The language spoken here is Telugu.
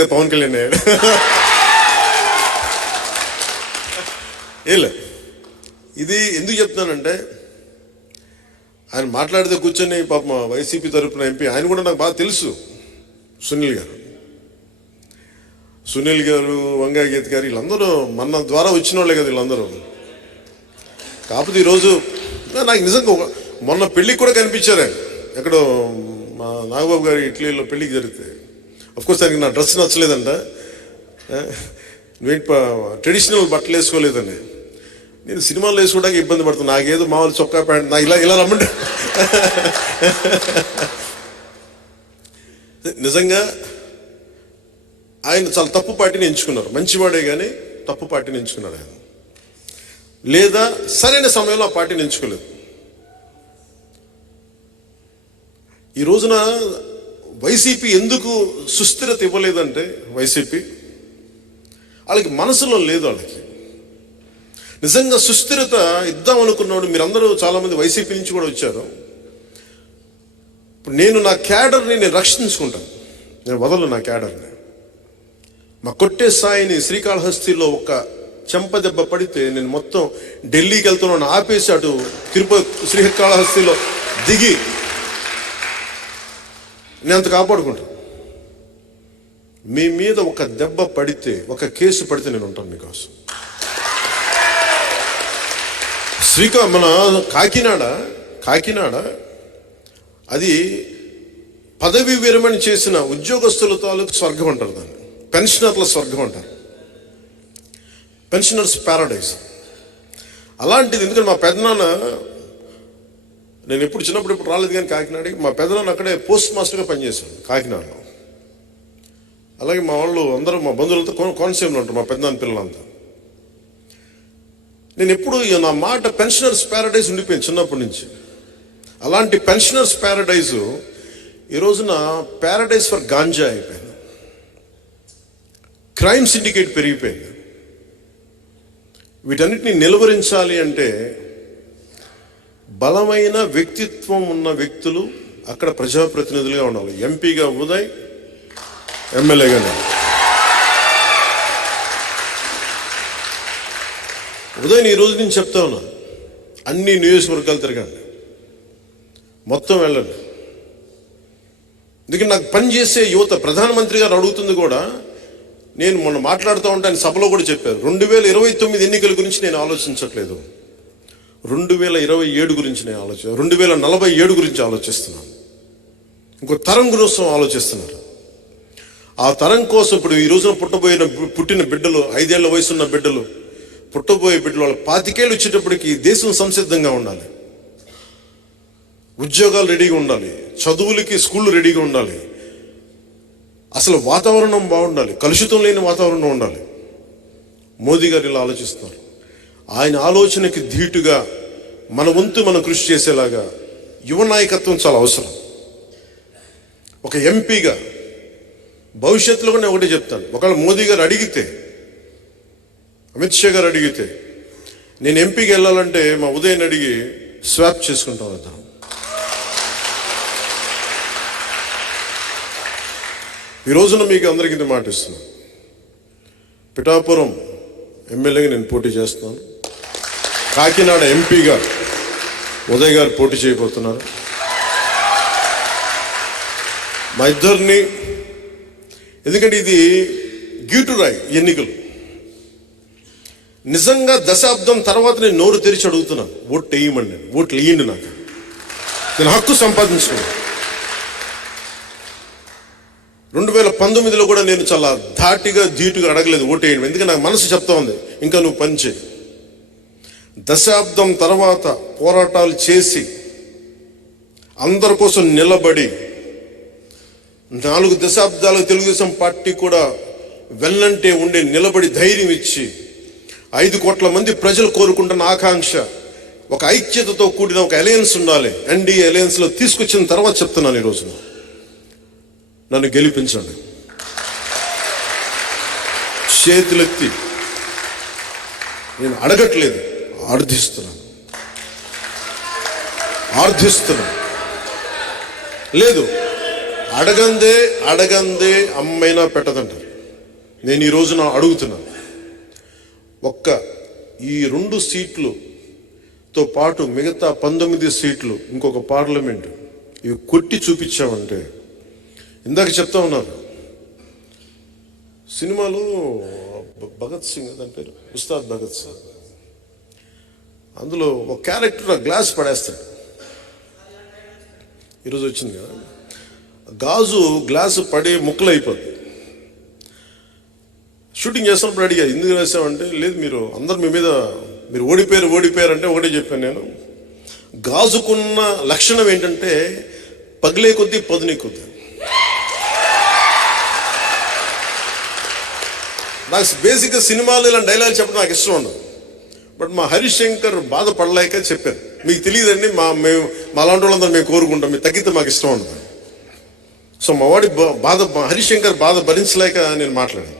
కదా పవన్ కళ్యాణ్ ఏలే. ఇది ఎందుకు చెప్తున్నానంటే, ఆయన మాట్లాడితే కూర్చొని పాప వైసీపీ తరఫున ఎంపీ ఆయన కూడా నాకు బాగా తెలుసు. సునీల్ గారు వంగా గీత గారు వీళ్ళందరూ మన ద్వారా వచ్చిన వాళ్ళే కదా వీళ్ళందరూ. కాకపోతే ఈరోజు నాకు నిజంగా మొన్న పెళ్ళికి కూడా కనిపించారు ఆయన. ఎక్కడో మా నాగబాబు గారి ఇట్లీలో పెళ్ళికి జరిగితే. అఫ్కోర్స్ ఆయనకి నా డ్రెస్ నచ్చలేదంట, ట్రెడిషనల్ బట్టలు వేసుకోలేదని. నేను సినిమాలు వేసుకోవడానికి ఇబ్బంది పడుతున్నాను. నాకేదో మామూలు చొక్కా ప్యాంట్ నా ఇలా రమ్మంటే నిజంగా ఆయన చాలా తప్పు పార్టీని ఎంచుకున్నారు. మంచివాడే కానీ తప్పు పార్టీని ఎంచుకున్నాడు ఆయన. లేదా సరైన సమయంలో ఆ పార్టీని ఎంచుకోలేదు. ఈ రోజున వైసీపీ ఎందుకు సుస్థిరత ఇవ్వలేదంటే, వైసీపీ వాళ్ళకి మనసులో లేదు. వాళ్ళకి నిజంగా సుస్థిరత ఇద్దాం అనుకున్నాడు. మీరందరూ చాలామంది వైసీపీ నుంచి కూడా వచ్చారు. ఇప్పుడు నేను నా క్యాడర్ని నేను రక్షించుకుంటాను, నేను వదలను నా క్యాడర్ని. మా కొట్టే స్థాయిని శ్రీకాళహస్తిలో ఒక చెంపదెబ్బ పడితే నేను మొత్తం ఢిల్లీకి వెళ్తున్నాను ఆపేసి అటు శ్రీకాళహస్తిలో దిగి నేను అంత కాపాడుకుంటాను. మీ మీద ఒక దెబ్బ పడితే, ఒక కేసు పడితే నేను ఉంటాను మీకోసం. మన కాకినాడ అది పదవి విరమణ చేసిన ఉద్యోగస్తుల తాలూకు స్వర్గం అంటారు దాన్ని. పెన్షనర్ల స్వర్గం అంటారు, పెన్షనర్స్ ప్యారడైజ్. అలాంటిది. ఎందుకంటే మా పెద్దనాన్న, నేను ఎప్పుడు చిన్నప్పుడు ఇప్పుడు రాలేదు కానీ కాకినాడకి, మా పెద్దనాన్న అక్కడే పోస్ట్ మాస్టర్గా పనిచేశాను కాకినాడలో. అలాగే మా వాళ్ళు అందరూ, మా బంధువులంతా కోనసీమలో ఉంటారు, మా పెద్దనాన్న పిల్లలంతా. నేను ఎప్పుడు నా మాట పెన్షనర్స్ ప్యారడైజ్ ఉండిపోయింది చిన్నప్పటి నుంచి. అలాంటి పెన్షనర్స్ ప్యారడైజు ఈ రోజున ప్యారడైజ్ ఫర్ గాంజా అయిపోయింది. క్రైమ్ సిండికేట్ పెరిగిపోయింది. వీటన్నిటిని నిలువరించాలి అంటే బలమైన వ్యక్తిత్వం ఉన్న వ్యక్తులు అక్కడ ప్రజాప్రతినిధులుగా ఉండాలి. ఎంపీగా ఉదయ్, ఎమ్మెల్యేగా నేను. ఉదయ్ ఈ రోజు నేను చెప్తా ఉన్నా, అన్ని నియోజకవర్గాలు తిరగండి, మొత్తం వెళ్ళండి. ఎందుకంటే నాకు పనిచేసే యువత, ప్రధానమంత్రి గారు అడుగుతుంది కూడా, నేను మొన్న మాట్లాడుతూ ఉంటే ఆయన సభలో కూడా చెప్పారు, 2029 ఎన్నికల గురించి నేను ఆలోచించట్లేదు, 2027 గురించి నేను 2047 గురించి ఆలోచిస్తున్నాను. ఇంకో తరం కోసం ఆలోచిస్తున్నారు. ఆ తరం కోసం ఇప్పుడు ఈ రోజున పుట్టిన బిడ్డలు, 5 ఏళ్ల వయసున్న బిడ్డలు, పుట్టబోయే బిడ్డలు, వాళ్ళ 25 ఏళ్ళు వచ్చేటప్పటికి దేశం సంసిద్ధంగా ఉండాలి, ఉద్యోగాలు రెడీగా ఉండాలి, చదువులకి స్కూళ్ళు రెడీగా ఉండాలి, అసలు వాతావరణం బాగుండాలి, కలుషితం లేని వాతావరణం ఉండాలి. మోదీ గారు ఇలా ఆలోచిస్తున్నారు. ఆయన ఆలోచనకి ధీటుగా మన వంతు మనం కృషి చేసేలాగా యువ నాయకత్వం చాలా అవసరం. ఒక ఎంపీగా భవిష్యత్తులో కూడా నేను ఒకటే చెప్తాను, ఒకవేళ మోదీ గారు అడిగితే, అమిత్ షా గారు అడిగితే, నేను ఎంపీకి వెళ్ళాలంటే మా ఉదయన్ అడిగి స్వాప్ చేసుకుంటాం అతను. ఈ రోజున మీకు అందరికీ ఇది మాట ఇస్తున్నాను, పిఠాపురం ఎమ్మెల్యేగా నేను పోటీ చేస్తున్నాను, కాకినాడ ఎంపీగా ఉదయ్ గారు పోటీ చేయబోతున్నారు. మా ఇద్దరిని, ఎందుకంటే ఇది గీటురాయి ఎన్నికలు. నిజంగా దశాబ్దం తర్వాత నేను నోరు తెరిచి అడుగుతున్నాను, ఓట్లు వేయమండి, ఓట్లు వేయండి, నాకు నేను హక్కు సంపాదించుకున్నాను. 2019లో కూడా నేను చాలా ధాటిగా ధీటుగా అడగలేదు ఓటేయండి, ఎందుకంటే నాకు మనసు చెప్తా ఉంది ఇంకా నువ్వు పని చేయి. దశాబ్దం తర్వాత పోరాటాలు చేసి అందరి కోసం నిలబడి 4 దశాబ్దాలకు తెలుగుదేశం పార్టీ కూడా వెన్నంటే ఉండే నిలబడి ధైర్యం ఇచ్చి 5 కోట్ల మంది ప్రజలు కోరుకుంటున్న ఆకాంక్ష, ఒక ఐక్యతతో కూడిన ఒక అలయన్స్ ఉండాలి, ఎన్డీఏ అలయన్స్లో తీసుకొచ్చిన తర్వాత చెప్తున్నాను, ఈ రోజున నన్ను గెలిపించండి. చేతులెత్తి నేను అడగట్లేదు, ఆర్థిస్తున్నాను. లేదు, అడగందే అమ్మైనా పెట్టదంటారు. నేను ఈ రోజున అడుగుతున్నాను, ఈ 2 సీట్లుతో పాటు మిగతా 19 సీట్లు ఇంకొక పార్లమెంటు ఇవి కొట్టి చూపించామంటే, ఇందాక చెప్తా ఉన్నారు సినిమాలో భగత్ సింగ్ దాని పేరు ఉస్తాద్ భగత్ సింగ్, అందులో ఒక క్యారెక్టర్ ఆ గ్లాస్ పడేస్తాడు. ఈరోజు వచ్చింది కదా, గాజు గ్లాసు పడి ముక్కలు అయిపోద్ది. షూటింగ్ చేస్తున్నప్పుడు అడిగా ఎందుకు రాసామంటే, లేదు మీరు అందరు మీ మీద మీరు ఓడిపోయారు అంటే ఒకటే చెప్పాను నేను, గాజుకున్న లక్షణం ఏంటంటే పగిలే కొద్దీ పదునే కొద్దీ. నాకు బేసిక్గా సినిమాలు ఇలా డైలాగ్ చెప్పడం నాకు ఇష్టం ఉండదు. బట్ మా హరీష్ శంకర్ బాధపడలేక చెప్పారు, మీకు తెలియదండి మా అలాంటి వాళ్ళందరూ మేము కోరుకుంటాం, మీరు తగ్గితే మాకు ఇష్టం ఉండదు. సో మా హరీష్ శంకర్ బాధ భరించలేక నేను మాట్లాడాను.